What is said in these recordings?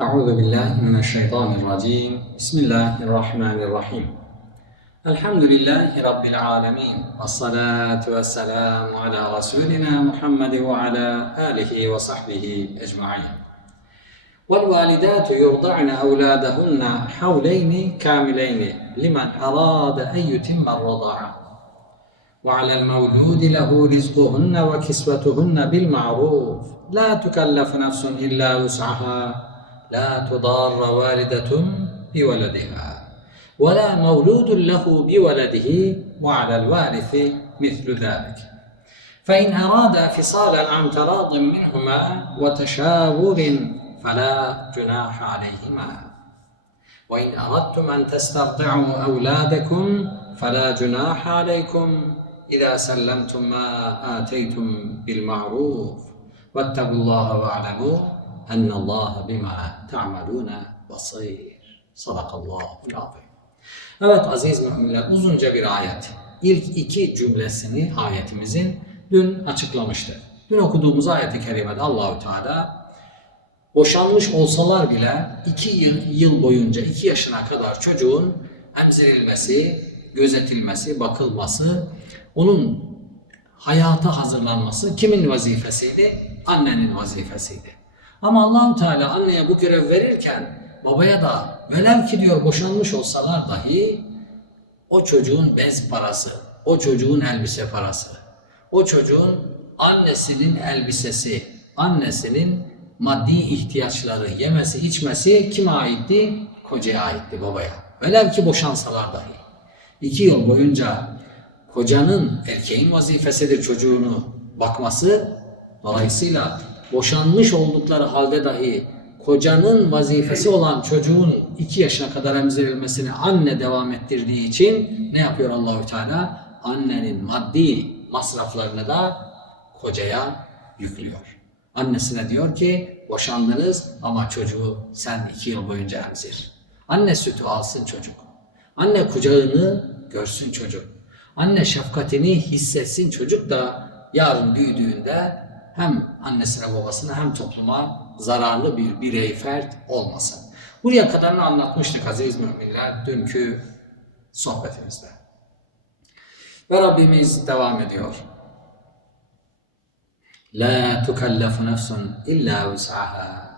أعوذ بالله من الشيطان الرجيم. بسم الله الرحمن الرحيم. الحمد لله رب العالمين والصلاة والسلام على رسولنا محمد وعلى آله وصحبه أجمعين. والوالدات يرضعن أولادهن حولين كاملين لمن أراد أن يتم الرضاعة. وعلى المولود له رزقهن وكسوتهن بالمعروف. لا تكلف نفس إلا وسعها. لا تضار والدة بولدها ولا مولود له بولده وعلى الوارث مثل ذلك. فإن أرادا فصالا عن تراض منهما وتشاور فلا جناح عليهما. وإن أردتم أن تسترضعوا أولادكم فلا جناح عليكم. إذا سلمتم ما آتيتم بالمعروف واتقوا الله واعلموا enne Allah bima ta'maluna basir. Sadakallahul azim. Evet aziz müminler uzunca bir ayet. İlk iki cümlesini ayetimizin dün açıklamıştı. Dün okuduğumuz ayet-i kerimede Allahü Teala boşanmış olsalar bile iki yıl, yıl boyunca iki yaşına kadar çocuğun emzirilmesi, gözetilmesi, bakılması, onun hayata hazırlanması kimin vazifesiydi? Annenin vazifesiydi. Ama Allahu Teala anneye bu görev verirken babaya da velev ki diyor boşanmış olsalar dahi o çocuğun bez parası, o çocuğun elbise parası, o çocuğun annesinin elbisesi, annesinin maddi ihtiyaçları, yemesi, içmesi kime aitti? Kocaya aitti, babaya. Velev ki boşansalar dahi. İki yıl boyunca kocanın, erkeğin vazifesidir çocuğunu bakması. Dolayısıyla boşanmış oldukları halde dahi kocanın vazifesi olan çocuğun iki yaşına kadar emzirilmesini anne devam ettirdiği için ne yapıyor Allahü Teala? Annenin maddi masraflarını da kocaya yüklüyor. Annesine diyor ki boşandınız ama çocuğu sen iki yıl boyunca emzir. Anne sütü alsın çocuk. Anne kucağını görsün çocuk. Anne şefkatini hissetsin çocuk da yarın büyüdüğünde hem annesine babasına hem topluma zararlı bir birey fert olmasın. Buraya kadarını anlatmıştık aziz müminler dünkü sohbetimizde. Ve Rabbimiz devam ediyor. La tukallafu nefsun illa vus'aha.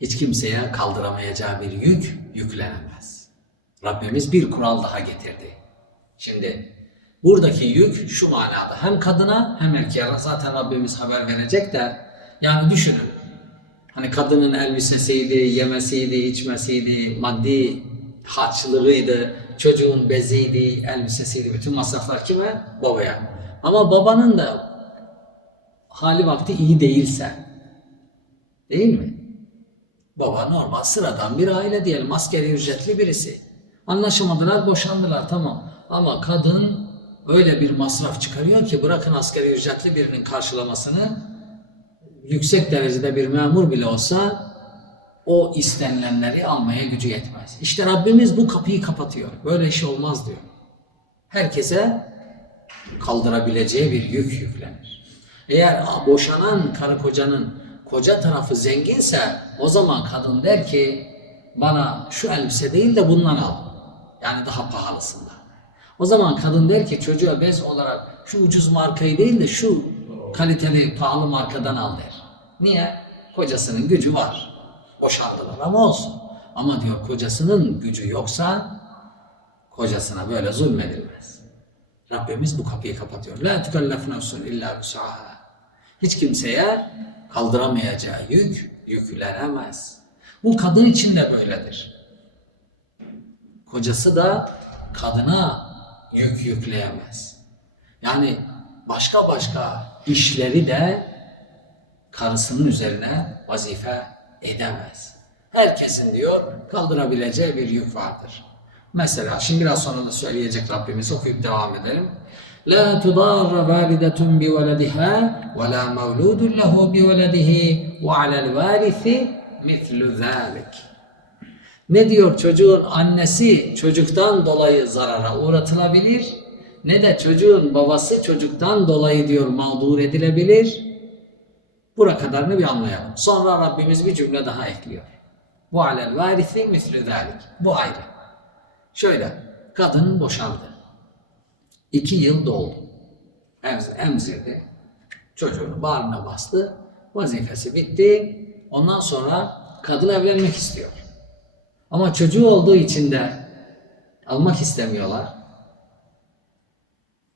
Hiç kimseye kaldıramayacağı bir yük yüklenemez. Rabbimiz bir kural daha getirdi. Şimdi buradaki yük şu manada hem kadına hem erkeğe zaten Rabbimiz haber verecek de yani düşünün. Hani kadının elbisesiydi, yemesiydi, içmesiydi, maddi harçlığıydı, çocuğun beziydi, elbisesiydi. Bütün masraflar kime? Babaya. Ama babanın da hali vakti iyi değilse değil mi? Baba normal sıradan bir aile diyelim askeri ücretli birisi. Anlaşamadılar boşandılar tamam. Ama kadın öyle bir masraf çıkarıyor ki bırakın askeri ücretli birinin karşılamasını yüksek derecede bir memur bile olsa o istenilenleri almaya gücü yetmez. İşte Rabbimiz bu kapıyı kapatıyor. Böyle iş olmaz diyor. Herkese kaldırabileceği bir yük yüklenir. Eğer boşanan karı kocanın koca tarafı zenginse o zaman kadın der ki bana şu elbise değil de bundan al. Yani daha pahalısından. O zaman kadın der ki çocuğa bez olarak şu ucuz markayı değil de şu kaliteli pahalı markadan al der. Niye? Kocasının gücü var. Boşandılar ama olsun. Ama diyor kocasının gücü yoksa kocasına böyle zulmedilmez. Rabbimiz bu kapıyı kapatıyor. La tukallef nefsun illa bisaha. Hiç kimseye kaldıramayacağı yük yüklenemez. Bu kadın için de böyledir. Kocası da kadına yük yükleyemez. Yani başka başka işleri de karısının üzerine vazife edemez. Herkesin diyor kaldırabileceği bir yük vardır. Mesela şimdi biraz sonra da söyleyecek Rabbimiz okuyup devam edelim. La tudarra validetun bi velediha ve la mevludun lehu bi veledihi ve alel varisi mislu zalik. Ne diyor çocuğun annesi çocuktan dolayı zarara uğratılabilir ne de çocuğun babası çocuktan dolayı diyor mağdur edilebilir. Bura kadarını bir anlayalım. Sonra Rabbimiz bir cümle daha ekliyor. Bu alel varisi mislü zalik. Bu ayrı. Şöyle, kadın boşandı. İki yıl doldu. Emz- Emzirdi. Çocuğunu bağrına bastı. Vazifesi bitti. Ondan sonra kadın evlenmek istiyor. Ama çocuğu olduğu için de almak istemiyorlar.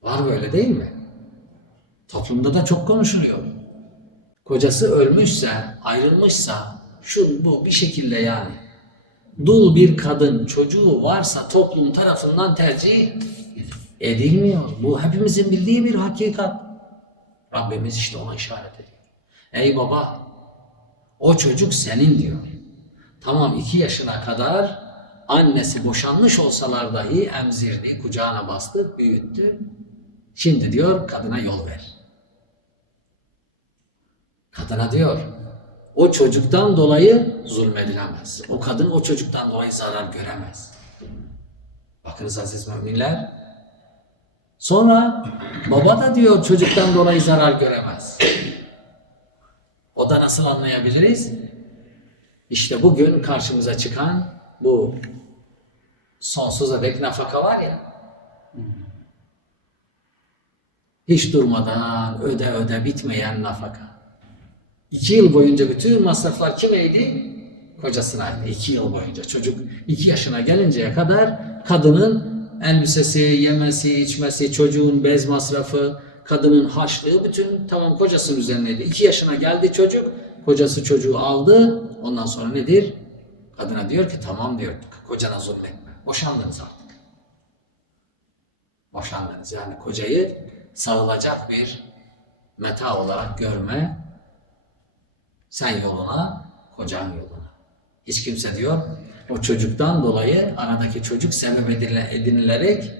Var böyle değil mi? Toplumda da çok konuşuluyor. Kocası ölmüşse, ayrılmışsa, şu bu bir şekilde yani. Dul bir kadın çocuğu varsa toplum tarafından tercih edilmiyor. Bu hepimizin bildiği bir hakikat. Rabbimiz işte ona işaret ediyor. Ey baba, o çocuk senin diyor. Tamam iki yaşına kadar annesi boşanmış olsalar dahi emzirdi, kucağına bastı, büyüttü. Şimdi diyor kadına yol ver. Kadına diyor o çocuktan dolayı zulmedilemez. O kadın o çocuktan dolayı zarar göremez. Bakınız aziz müminler. Sonra baba da diyor çocuktan dolayı zarar göremez. O da nasıl anlayabiliriz? İşte bugün karşımıza çıkan bu sonsuza dek nafaka var ya. Hiç durmadan öde öde bitmeyen nafaka. İki yıl boyunca bütün masraflar kimeydi? Kocasınaydı. İki yıl boyunca. Çocuk iki yaşına gelinceye kadar kadının elbisesi, yemesi, içmesi, çocuğun bez masrafı, kadının haçlığı bütün tamam kocasının üzerineydi. İki yaşına geldi çocuk, kocası çocuğu aldı. Ondan sonra nedir? Kadına diyor ki tamam diyor, kocana zulmetme. Boşandınız artık. Boşandınız. Yani kocayı sağılacak bir meta olarak görme. Sen yoluna, kocan yoluna. Hiç kimse diyor o çocuktan dolayı aradaki çocuk sebep edinilerek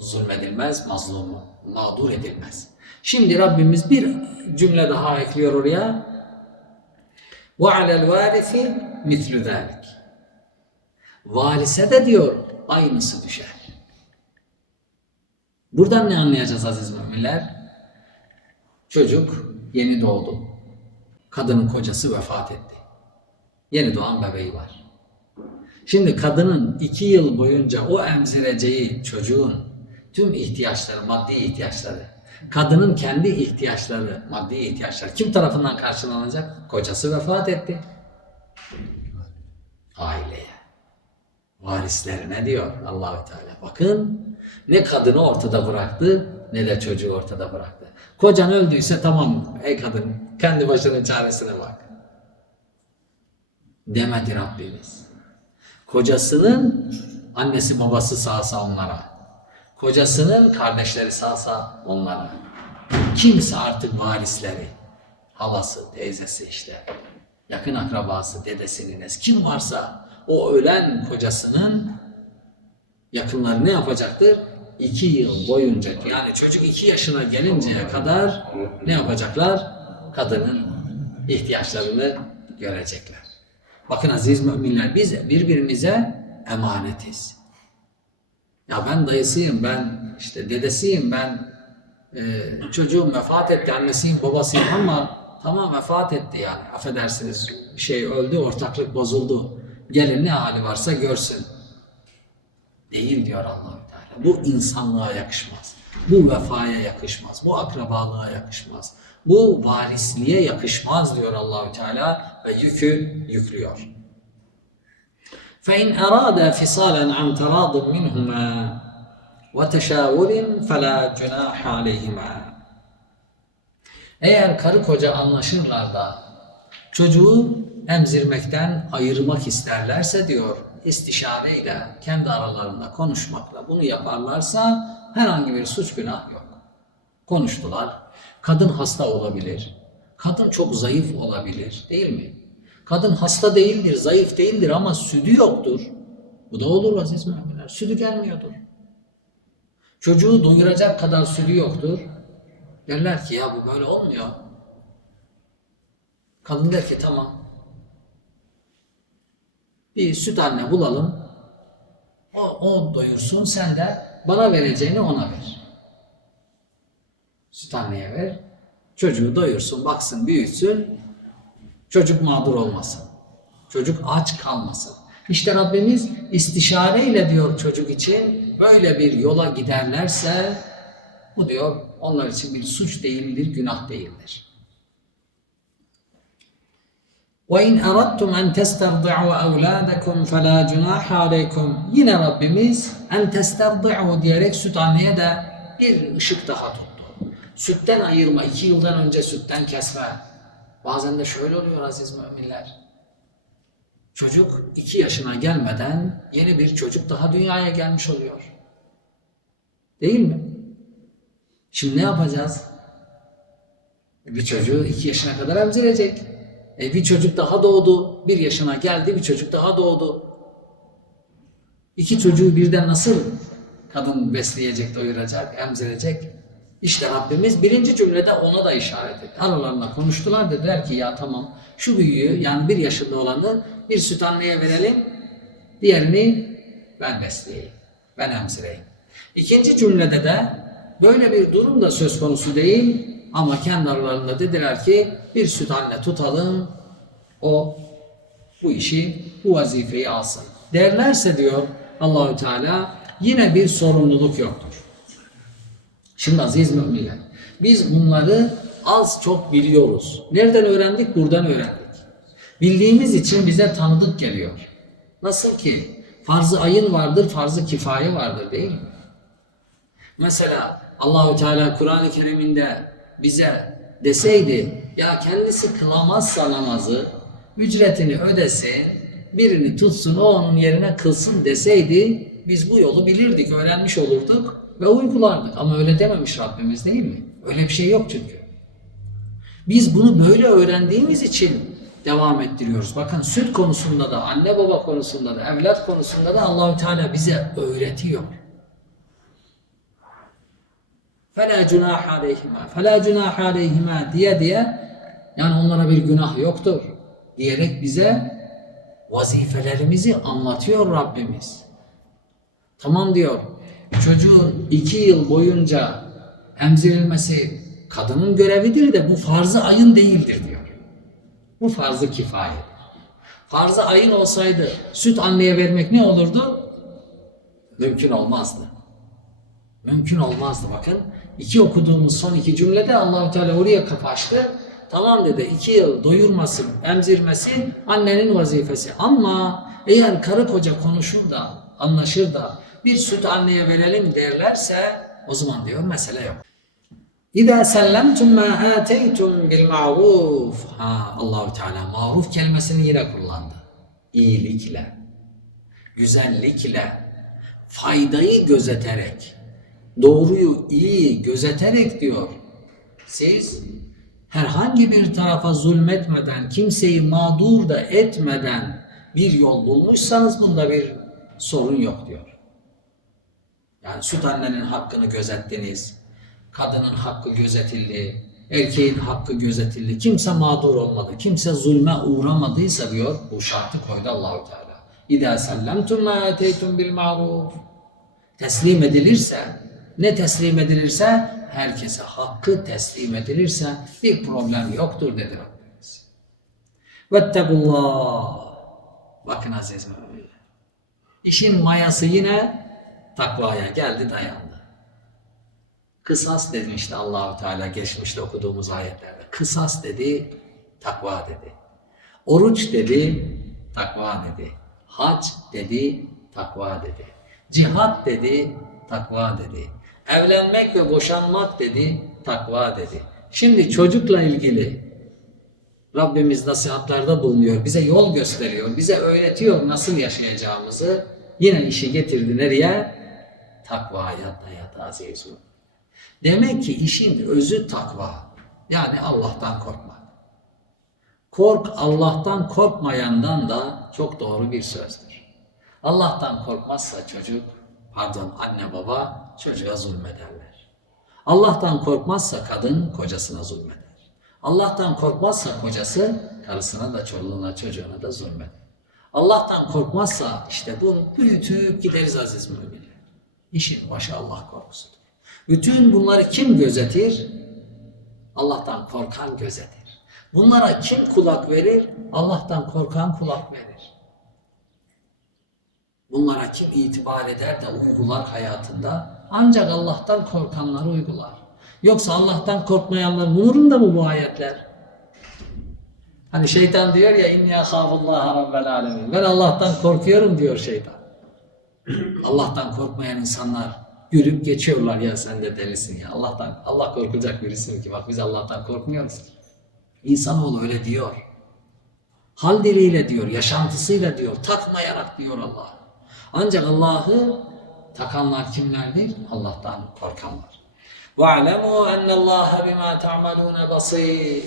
zulmedilmez, mazlumu, mağdur edilmez. Şimdi Rabbimiz bir cümle daha ekliyor oraya. وَعَلَى الْوَارِثِ مِثْلُ ذَٰلِكِ Varise de diyor aynısı düşer. Buradan ne anlayacağız aziz müminler? Çocuk yeni doğdu. Kadının kocası vefat etti. Yeni doğan bebeği var. Şimdi kadının iki yıl boyunca o emzireceği çocuğun tüm ihtiyaçları, maddi ihtiyaçları, kadının kendi ihtiyaçları, maddi ihtiyaçları kim tarafından karşılanacak? Kocası vefat etti. Aileye. Varislerine diyor Allahü Teala. Bakın ne kadını ortada bıraktı ne de çocuğu ortada bıraktı. Kocan öldüyse tamam ey kadın kendi başının çaresine bak. Demedi Rabbimiz. Kocasının annesi babası sağsa onlara. Kocasının kardeşleri sağsa onlara. Kimse artık varisleri, halası, teyzesi işte, yakın akrabası, dedesinin, kim varsa o ölen kocasının yakınları ne yapacaktır? İki yıl boyunca yani çocuk iki yaşına gelinceye kadar ne yapacaklar? Kadının ihtiyaçlarını görecekler. Bakın aziz müminler biz birbirimize emanetiz. Ya ben dayısıyım, ben işte dedesiyim, ben e, çocuğum vefat etti, annesiyim, babasıyım ama tamam vefat etti yani. Affedersiniz şey öldü, ortaklık bozuldu. Gelin ne hali varsa görsün. Değil diyor allah Teala. Bu insanlığa yakışmaz. Bu vefaya yakışmaz. Bu akrabalığa yakışmaz. Bu varisliğe yakışmaz diyor Allahü Teala ve yükü yüklüyor. فإن أرادا فصالا عن تراض منهما وتشاور فلا جناح عليهما Eğer karı koca anlaşırlar da çocuğu emzirmekten ayırmak isterlerse diyor istişareyle kendi aralarında konuşmakla bunu yaparlarsa herhangi bir suç günah yok. Konuştular. Kadın hasta olabilir. Kadın çok zayıf olabilir değil mi? Kadın hasta değildir, zayıf değildir ama sütü yoktur. Bu da olur aziz müminler. Sütü gelmiyordur. Çocuğu doyuracak kadar sütü yoktur. Derler ki ya bu böyle olmuyor. Kadın der ki tamam. Bir süt anne bulalım. O, o doyursun sen de bana vereceğini ona ver. Süt anneye ver. Çocuğu doyursun, baksın, büyütsün. Çocuk mağdur olmasın. Çocuk aç kalmasın. İşte Rabbimiz istişareyle diyor çocuk için böyle bir yola giderlerse bu diyor onlar için bir suç değildir, günah değildir. وَاِنْ اَرَدْتُمْ اَنْ تَسْتَرْضِعُوا اَوْلَادَكُمْ فَلَا جُنَاحَ عَلَيْكُمْ Yine Rabbimiz en تَسْتَرْضِعُوا diyerek süt anneye de bir ışık daha tuttu. Sütten ayırma, iki yıldan önce sütten kesme. Bazen de şöyle oluyor aziz müminler. Çocuk iki yaşına gelmeden yeni bir çocuk daha dünyaya gelmiş oluyor. Değil mi? Şimdi ne yapacağız? Bir çocuğu iki yaşına kadar emzirecek. E bir çocuk daha doğdu. Bir yaşına geldi bir çocuk daha doğdu. İki çocuğu birden nasıl kadın besleyecek, doyuracak, emzirecek? İşte Rabbimiz birinci cümlede ona da işaret etti. Aralarında konuştular dediler ki ya tamam şu büyüğü yani bir yaşında olanı bir süt anneye verelim. Diğerini ben besleyeyim. Ben emzireyim. İkinci cümlede de böyle bir durum da söz konusu değil ama kendi aralarında dediler ki bir süt anne tutalım o bu işi bu vazifeyi alsın. Derlerse diyor Allahü Teala yine bir sorumluluk yoktur. Şimdi aziz müminler biz bunları az çok biliyoruz. Nereden öğrendik? Buradan öğrendik. Bildiğimiz için bize tanıdık geliyor. Nasıl ki farz-ı ayın vardır, farz-ı kifaye vardır değil mi? Mesela Allahü Teala Kur'an-ı Kerim'inde bize deseydi ya kendisi kılamazsa namazı ücretini ödesin, birini tutsun o onun yerine kılsın deseydi biz bu yolu bilirdik, öğrenmiş olurduk ve uygulardık. Ama öyle dememiş Rabbimiz değil mi? Öyle bir şey yok çünkü. Biz bunu böyle öğrendiğimiz için devam ettiriyoruz. Bakın süt konusunda da, anne baba konusunda da, evlat konusunda da Allahü Teala bize öğretiyor. فَلَا جُنَاحَ عَلَيْهِمَا فَلَا جُنَاحَ عَلَيْهِمَا diye diye yani onlara bir günah yoktur diyerek bize vazifelerimizi anlatıyor Rabbimiz. Tamam diyor. Çocuğun iki yıl boyunca emzirilmesi kadının görevidir de bu farz-ı ayın değildir diyor. Bu farz-ı kifaye. Farz-ı ayın olsaydı süt anneye vermek ne olurdu? Mümkün olmazdı. Mümkün olmazdı bakın. İki okuduğumuz son iki cümlede Allahu Teala oraya kafa açtı. Tamam dedi iki yıl doyurması, emzirmesi annenin vazifesi. Ama eğer karı koca konuşur da, anlaşır da bir süt anneye verelim derlerse o zaman diyor mesele yok. İza sellemtum ma ateytum bil ma'ruf. Ha Allahu Teala maruf kelimesini yine kullandı. İyilikle, güzellikle, faydayı gözeterek, doğruyu iyi gözeterek diyor. Siz herhangi bir tarafa zulmetmeden, kimseyi mağdur da etmeden bir yol bulmuşsanız bunda bir sorun yok diyor. Yani süt annenin hakkını gözettiniz, kadının hakkı gözetildi, erkeğin hakkı gözetildi, kimse mağdur olmadı, kimse zulme uğramadıysa diyor, bu şartı koydu Allahu Teala. İza sellemtum ma ateytum bil ma'ruf. Teslim edilirse, ne teslim edilirse, herkese hakkı teslim edilirse bir problem yoktur dedi Rabbimiz. Vettekullah. Bakın aziz müminler. İşin mayası yine takvaya geldi dayandı. Kısas demişti Allahu Teala geçmişte okuduğumuz ayetlerde. Kısas dedi, takva dedi. Oruç dedi, takva dedi. Hac dedi, takva dedi. Cihat dedi, takva dedi. Evlenmek ve boşanmak dedi, takva dedi. Şimdi çocukla ilgili Rabbimiz nasihatlarda bulunuyor, bize yol gösteriyor, bize öğretiyor nasıl yaşayacağımızı. Yine işi getirdi nereye? Takvaya dayadı aziz mümin. Demek ki işin özü takva. Yani Allah'tan korkmak. Kork Allah'tan korkmayandan da çok doğru bir sözdür. Allah'tan korkmazsa çocuk, pardon anne baba çocuğa zulmederler. Allah'tan korkmazsa kadın kocasına zulmeder. Allah'tan korkmazsa kocası karısına da çoluğuna çocuğuna da zulmeder. Allah'tan korkmazsa işte bunu büyütüp gideriz aziz müminler. İşin başı Allah korkusudur. Bütün bunları kim gözetir? Allah'tan korkan gözetir. Bunlara kim kulak verir? Allah'tan korkan kulak verir. Bunlara kim itibar eder de uygular hayatında? Ancak Allah'tan korkanlar uygular. Yoksa Allah'tan korkmayanların umurunda mı bu ayetler? Hani şeytan diyor ya inni ahafullah rabbel alemin. Ben Allah'tan korkuyorum diyor şeytan. Allah'tan korkmayan insanlar gülüp geçiyorlar ya sen de delisin ya. Allah'tan Allah korkacak birisi mi ki? Bak biz Allah'tan korkmuyoruz ki. İnsanoğlu öyle diyor. Hal diliyle diyor, yaşantısıyla diyor, takmayarak diyor Allah. Ancak Allah'ı takanlar kimlerdir? Allah'tan korkanlar. وَاعْلَمُوا اَنَّ اللّٰهَ بِمَا تَعْمَلُونَ بَصِيرٌ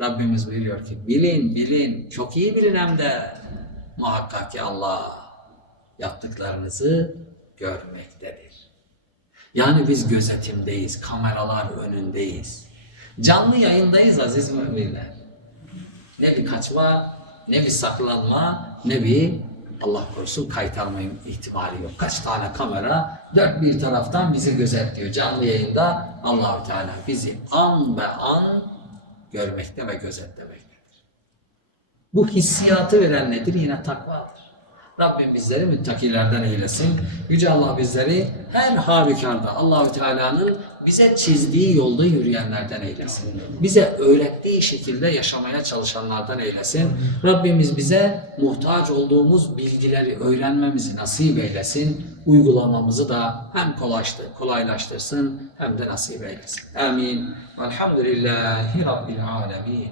Rabbimiz buyuruyor ki bilin bilin çok iyi bilin hem de muhakkak ki Allah yaptıklarınızı görmektedir. Yani biz gözetimdeyiz, kameralar önündeyiz. Canlı yayındayız aziz müminler. Ne bir kaçma, ne bir saklanma, ne bir Allah korusun kayıt alma ihtimali yok. Kaç tane kamera dört bir taraftan bizi gözetliyor. Canlı yayında Allahü Teala bizi an be an görmekte ve gözetlemektedir. Bu hissiyatı veren nedir? Yine takvadır. Rabbim bizleri müttakilerden eylesin. Yüce Allah bizleri her halükarda Allahü Teala'nın bize çizdiği yolda yürüyenlerden eylesin. Bize öğrettiği şekilde yaşamaya çalışanlardan eylesin. Rabbimiz bize muhtaç olduğumuz bilgileri öğrenmemizi nasip eylesin. Uygulamamızı da hem kolaylaştır, kolaylaştırsın hem de nasip eylesin. Amin. Velhamdülillahi Rabbil alemin.